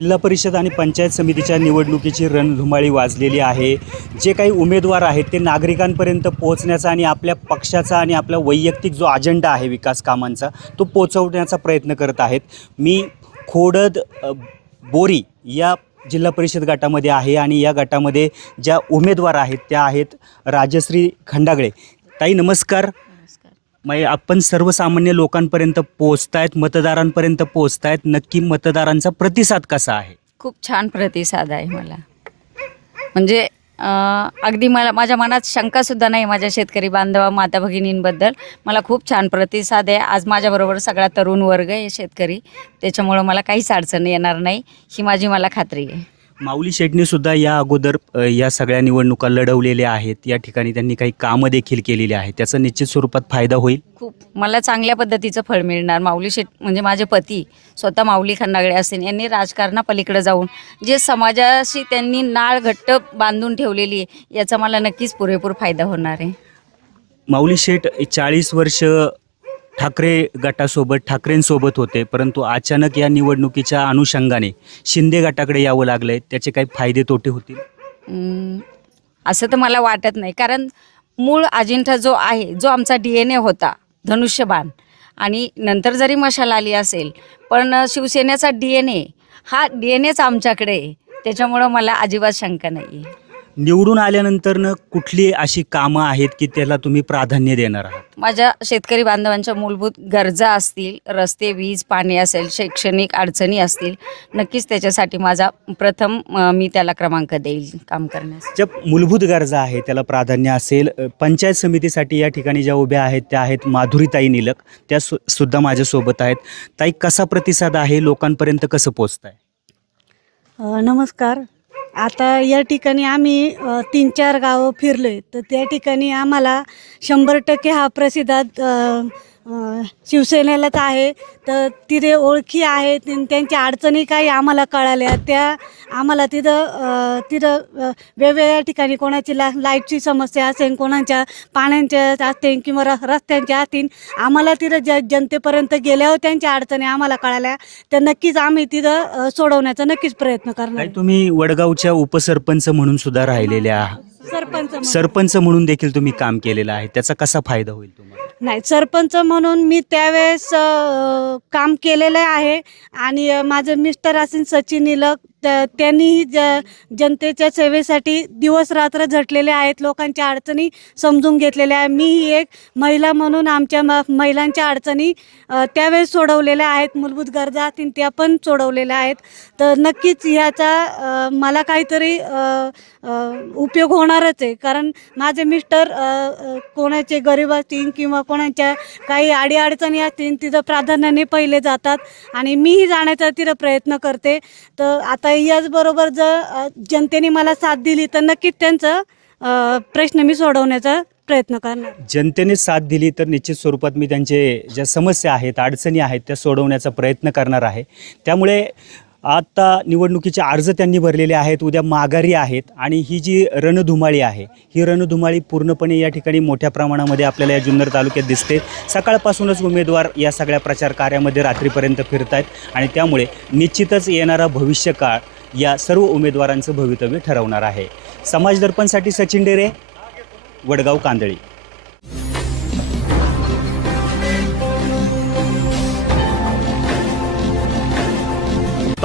जिल्हा परिषद आणि पंचायत समितीच्या निवडणुकीची रणधुमाळी वाजलेली आहे. जे काही उमेदवार आहेत ते नागरिकांपर्यंत पोहोचण्याचा आणि आपल्या पक्षाचा आणि आपला वैयक्तिक जो अजेंडा आहे विकास कामांचा तो पोचवण्याचा प्रयत्न करत आहेत. मी खोडद बोरी या जिल्हा परिषद गटामध्ये आहे आणि या गटामध्ये ज्या उमेदवार आहेत त्या आहेत राजश्री खंडागळे. ताई नमस्कार. मग आपण सर्वसामान्य लोकांपर्यंत पोहोचतायत मतदारांपर्यंत पोहोचतायत नक्की मतदारांचा प्रतिसाद कसा आहे? खूप छान प्रतिसाद आहे मला. म्हणजे अं, अगदी मला माझ्या मनात शंकासुद्धा नाही माझ्या शेतकरी बांधवा माता भगिनींबद्दल. मला खूप छान प्रतिसाद आहे. आज माझ्याबरोबर सगळा तरुण वर्ग आहे शेतकरी. त्याच्यामुळं मला काहीच अडचण येणार नाही. ही माझी मला खात्री आहे. माऊली शेटने सुद्धा या अगोदर अ, या सगळ्या निवडणुका लढवलेल्या आहेत. या ठिकाणी त्यांनी काही कामं देखील केलेली आहेत. त्याचा निश्चित स्वरूपात फायदा होईल? खूप. मला चांगल्या पद्धतीचं फळ मिळणार. माऊली शेट म्हणजे माझे पती स्वतः माऊली खंडागळे असतील यांनी राजकारणापलीकडे जाऊन जे समाजाशी त्यांनी नाळ घट्ट बांधून ठेवलेली आहे याचा मला नक्कीच पुरेपूर फायदा होणार आहे. माऊली शेठ चाळीस वर्ष ठाकरे गटासोबत ठाकरेंसोबत होते परंतु अचानक या निवडणुकीच्या अनुषंगाने शिंदे गटाकडे यावं लागलंय त्याचे काही फायदे तोटे होतील? अं, असं तर मला वाटत नाही. कारण मूळ अजिंठा जो आहे जो आमचा डी एन ए होता धनुष्यबाण आणि नंतर जरी मशाल आली असेल पण शिवसेनेचा डी एन ए हा डी एन एच आमच्याकडे आहे. त्याच्यामुळं मला अजिबात शंका नाही आहे निवडून आल्यानंतरनं कुठली अशी कामं आहेत की त्याला तुम्ही प्राधान्य देणार आहात? माझ्या शेतकरी बांधवांच्या मूलभूत गरजा असतील रस्ते वीज पाणी असेल शैक्षणिक अडचणी असतील नक्कीच त्याच्यासाठी माझा प्रथम अं, मी त्याला क्रमांक देईल काम करण्यास. ज्या मूलभूत गरजा आहे त्याला प्राधान्य असेल अ, पंचायत समितीसाठी या ठिकाणी ज्या उभ्या आहेत त्या आहेत माधुरीताई निलक. त्या सु सुद्धा माझ्यासोबत आहेत. ताई कसा प्रतिसाद आहे? लोकांपर्यंत कसं पोचत आहे अ, नमस्कार. आता या ठिकाणी आम्ही तीन चार गावं फिरलो आहे तर त्या ठिकाणी आम्हाला शंभर टक्के हा प्रतिसाद शिवसेनेलाच आहे तर तिथे ओळखी आहेत त्यांच्या अडचणी काही आम्हाला कळाल्या त्या आम्हाला तिथं तिथं वेगवेगळ्या ठिकाणी कोणाची ला लाईटची समस्या असेल कोणाच्या पाण्याच्या असतील किंवा र रस्त्यांच्या असतील आम्हाला तिथं ज जनतेपर्यंत गेल्यावर त्यांच्या अडचणी आम्हाला कळाल्या तर नक्कीच आम्ही तिथं सोडवण्याचा नक्कीच प्रयत्न करणार. तुम्ही वडगावच्या उपसरपंच म्हणून सुद्धा राहिलेल्या आहात सरपंच. सरपंच म्हणून देखील तुम्ही काम केलेलं आहे त्याचा कसा फायदा होईल तुम्हाला नाही सरपंच म्हणून मी त्यावेळेस काम केलेलं आहे. आणि माझं मिस्टर असेल सचिन इलक त- त्यांनीही ज जनतेच्या सेवेसाठी दिवस रात्र झटलेले आहेत. लोकांच्या अडचणी समजून घेतलेल्या आहे मीही एक महिला म्हणून आमच्या म महिलांच्या अडचणी त्यावेळेस सोडवलेल्या आहेत. मूलभूत गरजा असतील त्या पण सोडवलेल्या आहेत. तर नक्कीच ह्याचा मला काहीतरी उपयोग होणारच आहे. कारण माझे मिस्टर कोणाचे गरीब असतील किंवा कोणाच्या काही अडीअडचणी असतील तिथं प्राधान्याने पहिले जातात आणि मीही जाण्याचा तिथं प्रयत्न करते. तर आता याचबरोबर जर जनतेने मला साथ दिली तर नक्कीच त्यांचं प्रश्न मी सोडवण्याचा प्रयत्न करणार. जनतेने साथ दिली तर निश्चित स्वरूपात मी त्यांचे ज्या समस्या आहेत अडचणी आहेत त्या सोडवण्याचा प्रयत्न करणार आहे. त्यामुळे आता निवडणुकीचे अर्ज त्यांनी भरलेले आहेत उद्या माघारी आहेत आणि ही जी रणधुमाळी आहे ही रणधुमाळी पूर्णपणे या ठिकाणी मोठ्या प्रमाणामध्ये आपल्याला या जुन्नर तालुक्यात दिसते. सकाळपासूनच उमेदवार या सगळ्या प्रचार कार्यामध्ये रात्रीपर्यंत फिरत आहेत आणि त्यामुळे निश्चितच येणारा भविष्यकाळ या सर्व उमेदवारांचं भवितव्य ठरवणार आहे. समाज दर्पणसाठी सचिन डेरे वडगाव कांदळी.